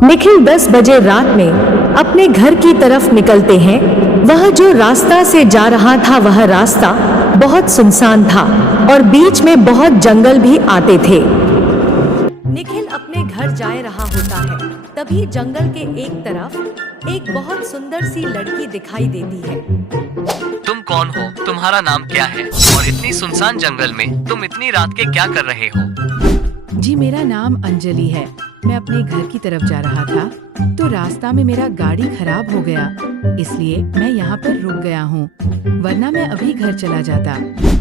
निखिल 10 बजे रात में अपने घर की तरफ निकलते हैं। वह जो रास्ता से जा रहा था वह रास्ता बहुत सुनसान था और बीच में बहुत जंगल भी आते थे। निखिल अपने घर जा रहा होता है, तभी जंगल के एक तरफ एक बहुत सुंदर सी लड़की दिखाई देती है। तुम कौन हो? तुम्हारा नाम क्या है? और इतनी सुनसान जंगल में तुम इतनी रात के क्या कर रहे हो? जी मेरा नाम अंजलि है। मैं अपने घर की तरफ जा रहा था तो रास्ता में मेरा गाड़ी खराब हो गया, इसलिए मैं यहाँ पर रुक गया हूँ, वरना मैं अभी घर चला जाता।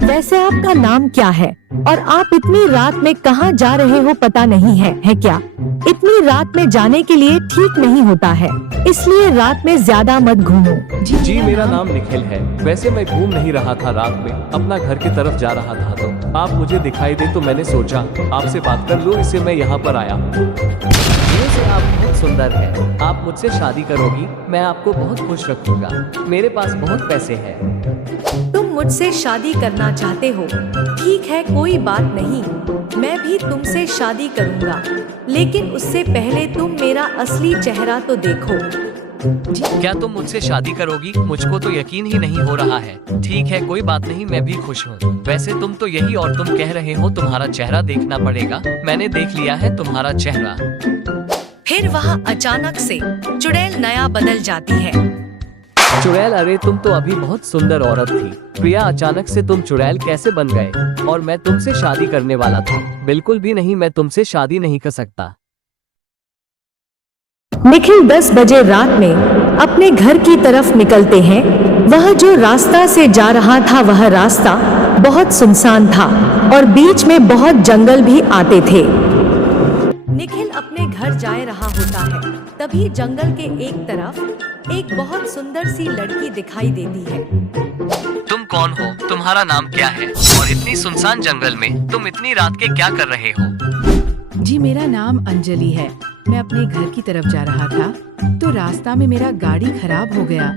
वैसे आपका नाम क्या है और आप इतनी रात में कहाँ जा रहे हो पता नहीं है क्या? इतनी रात में जाने के लिए ठीक नहीं होता है, इसलिए रात में ज्यादा मत घूमो। जी मेरा नाम निखिल है। वैसे मैं घूम नहीं रहा था, रात में अपना घर की तरफ जा रहा था तो आप मुझे दिखाई दे तो मैंने सोचा आपसे बात कर लूं, इससे मैं यहाँ पर आया। वैसे आप बहुत सुंदर हैं। आप मुझसे शादी करोगी? मैं आपको बहुत खुश रखूंगा। मेरे पास बहुत पैसे हैं। तुम मुझसे शादी करना चाहते हो? ठीक है, कोई बात नहीं, मैं भी तुमसे शादी करूंगा, लेकिन उससे पहले तुम मेरा असली चेहरा तो देखो। क्या तुम मुझसे शादी करोगी? मुझको तो यकीन ही नहीं हो रहा है। ठीक है, कोई बात नहीं, मैं भी खुश हूँ। वैसे तुम तो यही और तुम कह रहे हो तुम्हारा चेहरा देखना पड़ेगा। मैंने देख लिया है तुम्हारा चेहरा। फिर वह अचानक से चुड़ैल नया बदल जाती है। चुड़ैल, अरे तुम तो अभी बहुत सुंदर औरत थी। प्रिया, अचानक से तुम चुड़ैल कैसे बन गए? और मैं तुमसे शादी करने वाला था। बिल्कुल भी नहीं, मैं तुमसे शादी नहीं कर सकता। निखिल 10 बजे रात में अपने घर की तरफ निकलते हैं। वह जो रास्ता से जा रहा था वह रास्ता बहुत सुनसान था और बीच में बहुत जंगल भी आते थे। निखिल अपने घर जा रहा होता है, तभी जंगल के एक तरफ एक बहुत सुंदर सी लड़की दिखाई देती है। तुम कौन हो? तुम्हारा नाम क्या है? और इतनी सुनसान जंगल में तुम इतनी रात के क्या कर रहे हो? जी मेरा नाम अंजलि है। मैं अपने घर की तरफ जा रहा था तो रास्ता में मेरा गाड़ी खराब हो गया,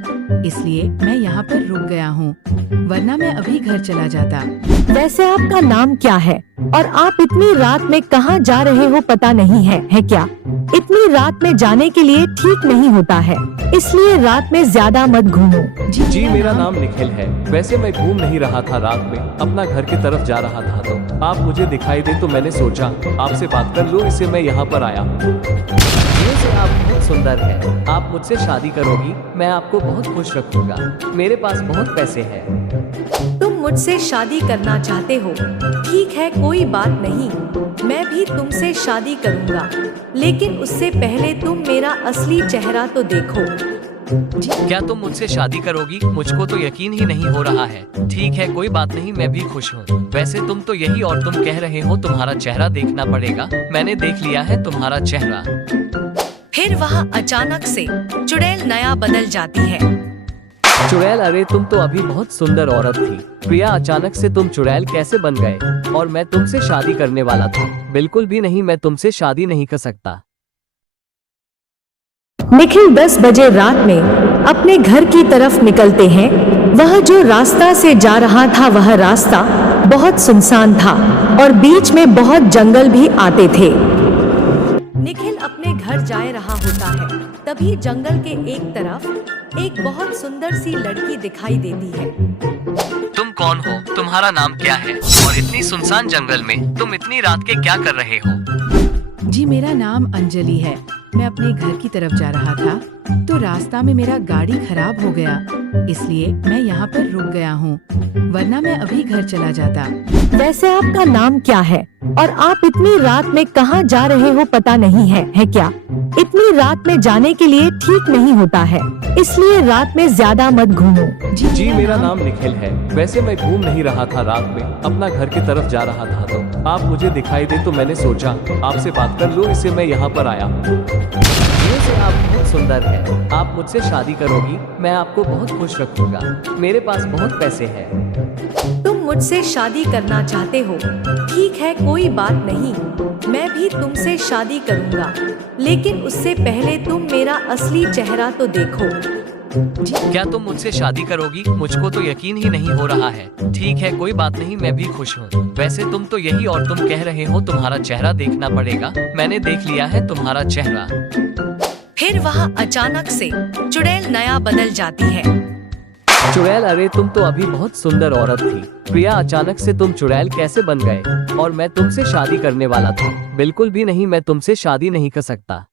इसलिए मैं यहाँ पर रुक गया हूँ, वरना मैं अभी घर चला जाता। वैसे आपका नाम क्या है और आप इतनी रात में कहाँ जा रहे हो पता नहीं है क्या? इतनी रात में जाने के लिए ठीक नहीं होता है, इसलिए रात में ज्यादा मत घूमो। जी मेरा नाम निखिल है। वैसे मैं घूम नहीं रहा था, रात में अपना घर की तरफ जा रहा था तो आप मुझे दिखाई दे तो मैंने सोचा आपसे बात कर लूं, इससे मैं यहाँ पर आया। वैसे आप बहुत सुंदर हैं। आप मुझसे शादी करोगी? मैं आपको बहुत खुश रखूंगा। मेरे पास बहुत पैसे हैं। तुम मुझसे शादी करना चाहते हो? ठीक है, कोई बात नहीं, मैं भी तुमसे शादी करूंगा, लेकिन उससे पहले तुम मेरा असली चेहरा तो देखो। क्या तुम मुझसे शादी करोगी? मुझको तो यकीन ही नहीं हो रहा है। ठीक है, कोई बात नहीं, मैं भी खुश हूँ। वैसे तुम तो यही और तुम कह रहे हो तुम्हारा चेहरा देखना पड़ेगा। मैंने देख लिया है तुम्हारा चेहरा। फिर वह अचानक से चुड़ैल नया बदल जाती है। चुड़ैल, अरे तुम तो अभी बहुत सुंदर औरत थी। प्रिया, अचानक से तुम चुड़ैल कैसे बन गए? और मैं तुमसे शादी करने वाला था। बिल्कुल भी नहीं, मैं तुमसे शादी नहीं कर सकता। निखिल 10 बजे रात में अपने घर की तरफ निकलते हैं। वह जो रास्ता से जा रहा था वह रास्ता बहुत सुनसान था और बीच में बहुत जंगल भी आते थे। निखिल अपने घर जा रहा होता है, तभी जंगल के एक तरफ एक बहुत सुंदर सी लड़की दिखाई देती है। तुम कौन हो? तुम्हारा नाम क्या है? और इतनी सुनसान जंगल में तुम इतनी रात के क्या कर रहे हो? जी मेरा नाम अंजलि है। मैं अपने घर की तरफ जा रहा था तो रास्ता में मेरा गाड़ी खराब हो गया, इसलिए मैं यहाँ पर रुक गया हूँ, वरना मैं अभी घर चला जाता। वैसे आपका नाम क्या है और आप इतनी रात में कहाँ जा रहे हो पता नहीं है क्या? इतनी रात में जाने के लिए ठीक नहीं होता है, इसलिए रात में ज्यादा मत घूमो। जी मेरा नाम निखिल है। वैसे मैं घूम नहीं रहा था, रात में अपना घर की तरफ जा रहा था तो आप मुझे दिखाई दे तो मैंने सोचा आपसे बात कर लूं, इससे मैं यहाँ पर आया। वैसे आप बहुत सुंदर हैं। आप मुझसे शादी करोगी? मैं आपको बहुत खुश रखूंगा। मेरे पास बहुत पैसे हैं। तुम मुझसे शादी करना चाहते हो? ठीक है, कोई बात नहीं, मैं भी तुमसे शादी करूंगा, लेकिन उससे पहले तुम मेरा असली चेहरा तो देखो। जी क्या तुम मुझसे शादी करोगी? मुझको तो यकीन ही नहीं हो रहा है। ठीक है, कोई बात नहीं, मैं भी खुश हूँ। वैसे तुम तो यही और तुम कह रहे हो तुम्हारा चेहरा देखना पड़ेगा। मैंने देख लिया है तुम्हारा चेहरा। फिर वह अचानक से चुड़ैल नया बदल जाती है। चुड़ैल, अरे तुम तो अभी बहुत सुंदर औरत थी। प्रिया, अचानक से तुम चुड़ैल कैसे बन गए? और मैं तुमसे शादी करने वाला था। बिल्कुल भी नहीं, मैं तुमसे शादी नहीं कर सकता।